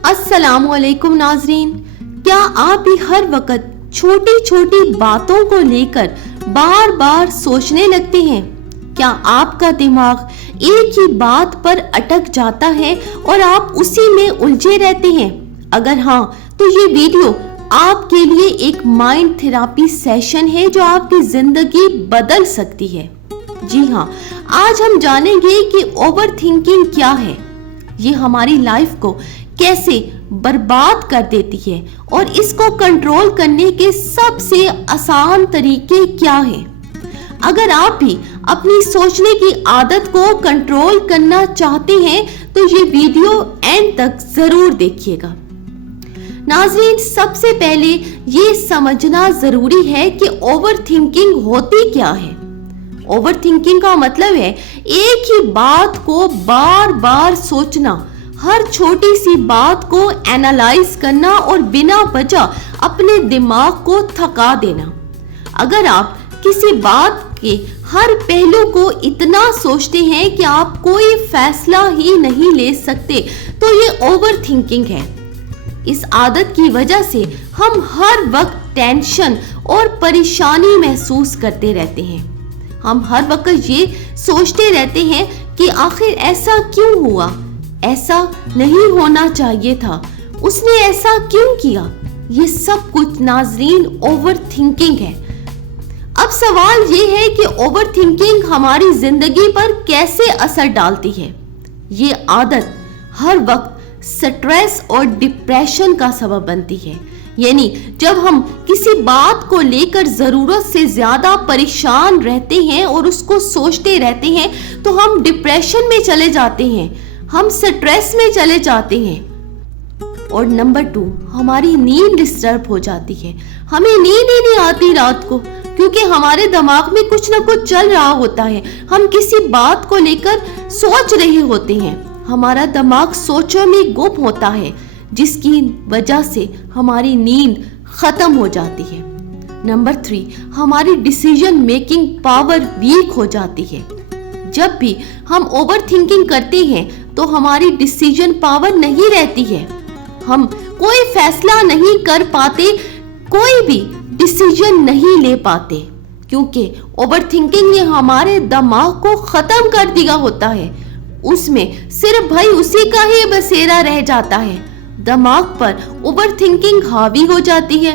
अस्सलाम वालेकुम नाजरीन, क्या आप भी हर वक्त छोटी छोटी बातों को लेकर बार बार सोचने लगते हैं? क्या आपका दिमाग एक ही बात पर अटक जाता है और आप उसी में उलझे रहते हैं? अगर हाँ, तो ये वीडियो आपके लिए एक माइंड थेरापी सेशन है जो आपकी जिंदगी बदल सकती है। जी हाँ, आज हम जानेंगे कि ओवर थिंकिंग क्या है, ये हमारी लाइफ को कैसे बर्बाद कर देती है और इसको कंट्रोल करने के सबसे आसान तरीके क्या हैं। अगर आप भी अपनी सोचने की आदत को कंट्रोल करना चाहते हैं तो ये वीडियो एंड तक जरूर देखिएगा। नाज़रीन, सबसे पहले ये समझना जरूरी है कि ओवर थिंकिंग होती क्या है। ओवर थिंकिंग का मतलब है एक ही बात को बार बार सोचना, हर छोटी सी बात को एनालाइज करना और बिना वजह अपने दिमाग को थका देना। अगर आप किसी बात के हर पहलू को इतना सोचते हैं कि आप कोई फैसला ही नहीं ले सकते तो ये ओवर थिंकिंग है। इस आदत की वजह से हम हर वक्त टेंशन और परेशानी महसूस करते रहते हैं। हम हर वक्त ये सोचते रहते हैं कि आखिर ऐसा क्यों हुआ, ऐसा नहीं होना चाहिए था, उसने ऐसा क्यों किया। ये सब कुछ नाजरीन ओवर थिंकिंग है। अब सवाल ये है कि ओवर थिंकिंग हमारी जिंदगी पर कैसे असर डालती है। ये आदत हर वक्त स्ट्रेस और डिप्रेशन का सबब बनती है। यानी जब हम किसी बात को लेकर जरूरत से ज्यादा परेशान रहते हैं और उसको सोचते रहते हैं तो हम डिप्रेशन में चले जाते हैं, हम स्ट्रेस में चले जाते हैं। और नंबर 2, हमारी नींद डिस्टर्ब हो जाती है। हमें नींद ही नहीं आती रात को क्योंकि हमारे दिमाग में कुछ ना कुछ चल रहा होता है। हम किसी बात को लेकर सोच रहे होते हैं, हमारा दिमाग सोचों में गुम होता है जिसकी वजह से हमारी नींद खत्म हो जाती है। नंबर 3, हमारी डिसीजन मेकिंग पावर वीक हो जाती है। जब भी हम ओवर थिंकिंग करते हैं तो हमारी डिसीजन पावर नहीं रहती है, हम कोई फैसला नहीं कर पाते, कोई भी डिसीजन नहीं ले पाते क्योंकि ओवर थिंकिंग ने हमारे दिमाग को खत्म कर दिया होता है। उसमें सिर्फ भाई उसी का ही बसेरा रह जाता है। दिमाग पर ओवर थिंकिंग हावी हो जाती है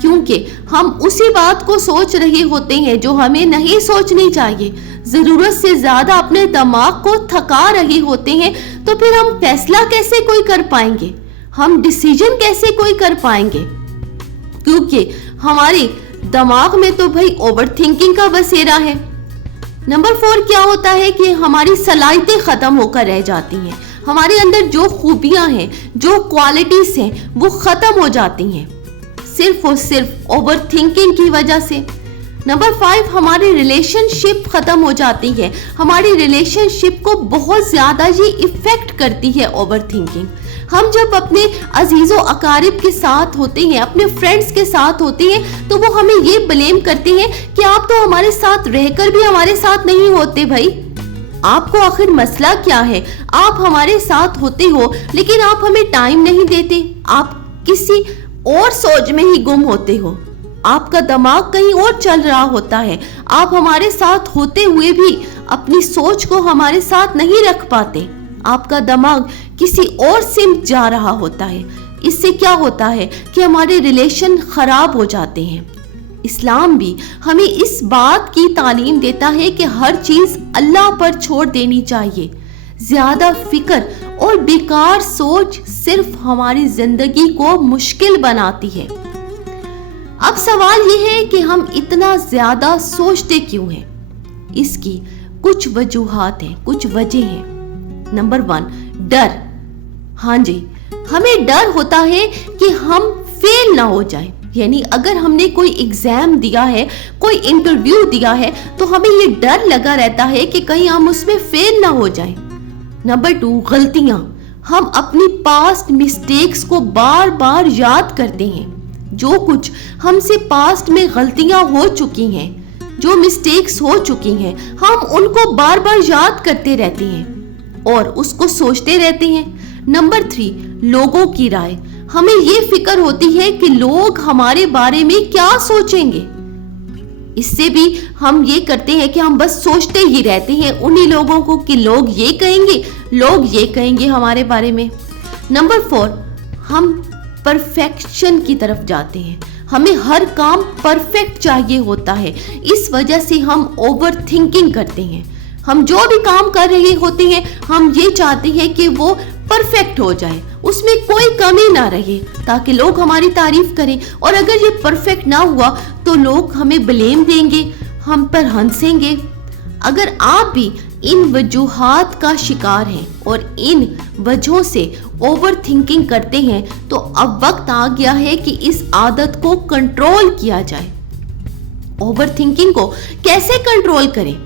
क्योंकि हम उसी बात को सोच रहे होते हैं जो हमें नहीं सोचनी चाहिए। जरूरत से ज्यादा अपने दिमाग को थका रहे होते हैं तो फिर हम फैसला कैसे कोई कर पाएंगे, हम डिसीजन कैसे कोई कर पाएंगे क्योंकि हमारे दिमाग में तो भाई ओवर थिंकिंग का बसेरा है। नंबर 4 क्या होता है कि हमारी सलाहियतें खत्म होकर रह जाती हैं। हमारे अंदर जो खूबियां हैं, जो क्वालिटीज हैं वो खत्म हो जाती हैं सिर्फ और सिर्फ ओवर थिंकिंग की वजह से। नंबर 5, हमारी रिलेशनशिप खत्म हो जाती है। हमारी रिलेशनशिप को बहुत ज्यादा ये इफेक्ट करती है ओवर थिंकिंग। हम जब अपने अजीजों अकारिब के साथ होते हैं, अपने फ्रेंड्स के साथ होते हैं तो वो हमें ये ब्लेम करते हैं कि आप तो हमारे साथ रहकर भी हमारे साथ नहीं होते। भाई आपको आखिर मसला क्या है? आप हमारे साथ होते हो लेकिन आप हमें टाइम नहीं देते, आप किसी और सोच में ही गुम होते हो, आपका दिमाग कहीं और चल रहा होता है। आप हमारे साथ होते हुए भी अपनी सोच को हमारे साथ नहीं रख पाते, आपका दिमाग किसी और सिमत जा रहा होता है। इससे क्या होता है कि हमारे रिलेशन खराब हो जाते हैं। इस्लाम भी हमें इस बात की तालीम देता है कि हर चीज अल्लाह पर छोड़ देनी चाहिए। ज्यादा फिक्र और बेकार सोच सिर्फ हमारी जिंदगी को मुश्किल बनाती है। अब सवाल ये है कि हम इतना ज्यादा सोचते क्यों हैं? इसकी कुछ वजूहात हैं, कुछ वजह हैं। नंबर 1, डर। हाँ जी, हमें डर होता है कि हम फेल ना हो जाएं। यानी अगर हमने कोई एग्जाम दिया है, कोई इंटरव्यू दिया है तो हमें ये डर लगा रहता है कि कहीं हम उसमें फेल ना हो जाएं। नंबर 2, गलतियां। हम अपनी पास्ट मिस्टेक्स को बार बार याद करते हैं। जो कुछ हमसे पास्ट में गलतियां हो चुकी हैं, जो मिस्टेक्स हो चुकी हैं, हम उनको बार बार याद करते रहते हैं और उसको सोचते रहते हैं। नंबर 3, लोगों की राय, हमें ये फिक्र होती है कि लोग हमारे बारे में क्या सोचेंगे। इससे भी हम ये करते हैं कि हम बस सोचते ही रहते हैं उन्हीं लोगों को कि लोग ये कहेंगे हमारे बारे में। नंबर 4, हम परफेक्शन की तरफ जाते हैं। हमें हर काम परफेक्ट चाहिए होता है, इस वजह से हम ओवर थिंकिंग करते हैं। हम जो भी काम कर रहे होते हैं हम ये चाहते हैं कि वो परफेक्ट हो जाए, उसमें कोई कमी ना रहे, ताकि लोग हमारी तारीफ करें। और अगर ये परफेक्ट ना हुआ तो लोग हमें ब्लेम देंगे, हम पर हंसेंगे। अगर आप भी इन वजूहात का शिकार हैं और इन वजहों से ओवर थिंकिंग करते हैं तो अब वक्त आ गया है कि इस आदत को कंट्रोल किया जाए। ओवर थिंकिंग को कैसे कंट्रोल करें?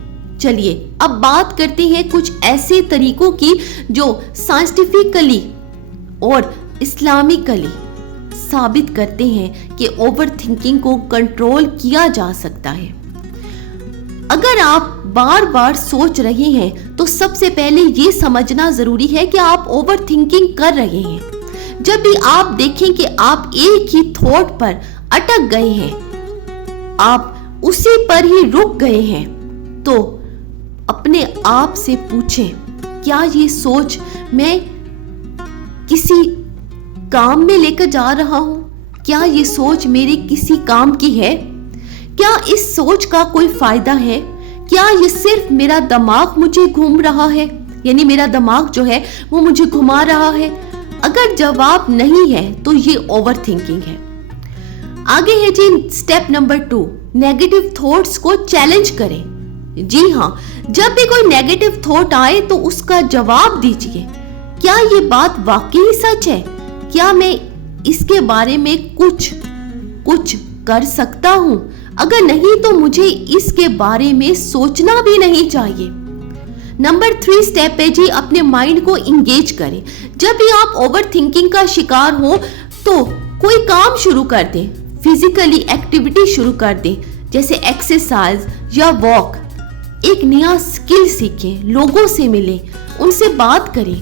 चलिए अब बात करते हैं कुछ ऐसे तरीकों की जो साइंटिफिकली और इस्लामिकली साबित करते हैं कि ओवर थिंकिंग को कंट्रोल किया जा सकता है। अगर आप बार बार सोच रहे हैं तो सबसे पहले ये समझना जरूरी है कि आप ओवर थिंकिंग कर रहे हैं। जब भी आप देखें कि आप एक ही थॉट पर अटक गए हैं, आप उसी पर ही रुक गए हैं, तो अपने आप से पूछें, क्या ये सोच मैं किसी काम में लेकर जा रहा हूं? क्या ये सोच मेरे किसी काम की है? क्या इस सोच का कोई फायदा है? क्या ये सिर्फ मेरा दिमाग मुझे घूम रहा है, यानी मेरा दिमाग जो है वो मुझे घुमा रहा है? अगर जवाब नहीं है तो ये ओवर थिंकिंग है। आगे है जी स्टेप नंबर 2, नेगेटिव थॉट्स को चैलेंज करें। जी हाँ, जब भी कोई नेगेटिव थॉट आए तो उसका जवाब दीजिए। क्या ये बात वाकई सच है? क्या मैं इसके बारे में कुछ कर सकता हूं? अगर नहीं तो मुझे इसके बारे में सोचना भी नहीं चाहिए। नंबर 3 स्टेप है जी अपने माइंड को इंगेज करें। जब भी आप ओवर थिंकिंग का शिकार हो तो कोई काम शुरू कर दें, फिजिकली एक्टिविटी शुरू कर दें, जैसे एक्सरसाइज या वॉक। एक नया स्किल सीखें, लोगों से मिलें, उनसे बात करें,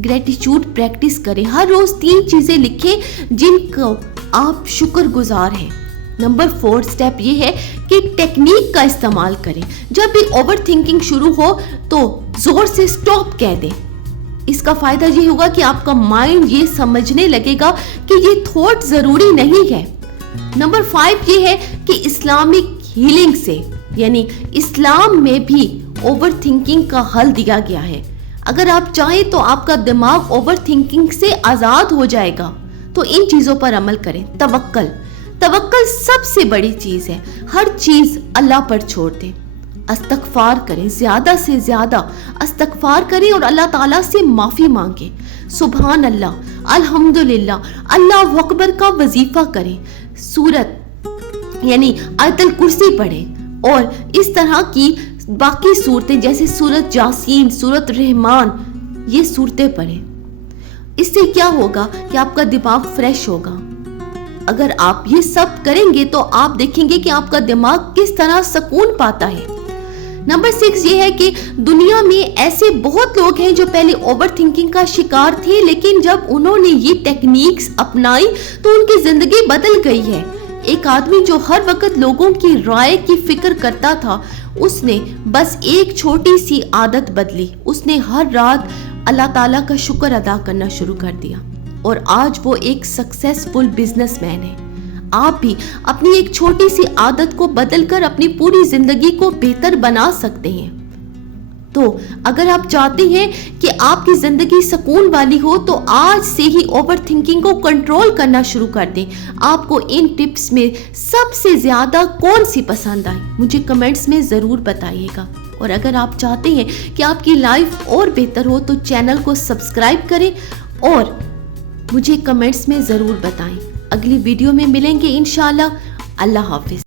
ग्रेटिट्यूड प्रैक्टिस करें। हर रोज 3 चीजें लिखें जिनको आप शुक्रगुजार हैं। नंबर 4 स्टेप ये है कि टेक्निक का इस्तेमाल करें। जब भी ओवर थिंकिंग शुरू हो तो जोर से स्टॉप कह दें। इसका फायदा ये होगा कि आपका माइंड ये समझने लगेगा कि ये थॉट जरूरी नहीं है। नंबर 5 ये है कि इस्लामिक हीलिंग से, यानी इस्लाम में भी ओवर थिंकिंग का हल दिया गया है। अगर आप चाहें तो आपका दिमाग ओवर थिंकिंग से आजाद हो जाएगा। तो इन चीजों पर अमल करें। तवक्कल सबसे बड़ी चीज है। हर चीज अल्लाह पर छोड़ दें। इस्तगफार करें, ज्यादा से ज्यादा इस्तगफार करें और अल्लाह ताला से माफी मांगे। सुभान अल्लाह, अल्हम्दुलिल्लाह, अल्लाह अकबर का वजीफा करें। सूरत यानी आयतल कुर्सी पढ़ें और इस तरह की बाकी सूरतें जैसे सूरत यासीन, सूरत रहमान, ये सूरतें पढ़ें। इससे क्या होगा कि आपका दिमाग फ्रेश होगा। अगर आप ये सब करेंगे तो आप देखेंगे कि आपका दिमाग किस तरह सुकून पाता है। नंबर 6 ये है कि दुनिया में ऐसे बहुत लोग हैं जो पहले ओवर थिंकिंग का शिकार थे, लेकिन जब उन्होंने ये टेक्निक्स अपनाई तो उनकी जिंदगी बदल गई है। एक आदमी जो हर वक्त लोगों की राय की फिक्र करता था, उसने बस एक छोटी सी आदत बदली। उसने हर रात अल्लाह ताला का शुक्र अदा करना शुरू कर दिया और आज वो एक सक्सेसफुल बिजनेसमैन है। आप भी अपनी एक छोटी सी आदत को बदलकर अपनी पूरी जिंदगी को बेहतर बना सकते हैं। तो अगर आप चाहते हैं कि आपकी जिंदगी सुकून वाली हो तो आज से ही ओवर थिंकिंग को कंट्रोल करना शुरू कर दें। आपको इन टिप्स में सबसे ज्यादा कौन सी पसंद आई मुझे कमेंट्स में जरूर बताइएगा। और अगर आप चाहते हैं कि आपकी लाइफ और बेहतर हो तो चैनल को सब्सक्राइब करें और मुझे कमेंट्स में जरूर बताएं। अगली वीडियो में मिलेंगे इंशाल्लाह। अल्लाह हाफिज।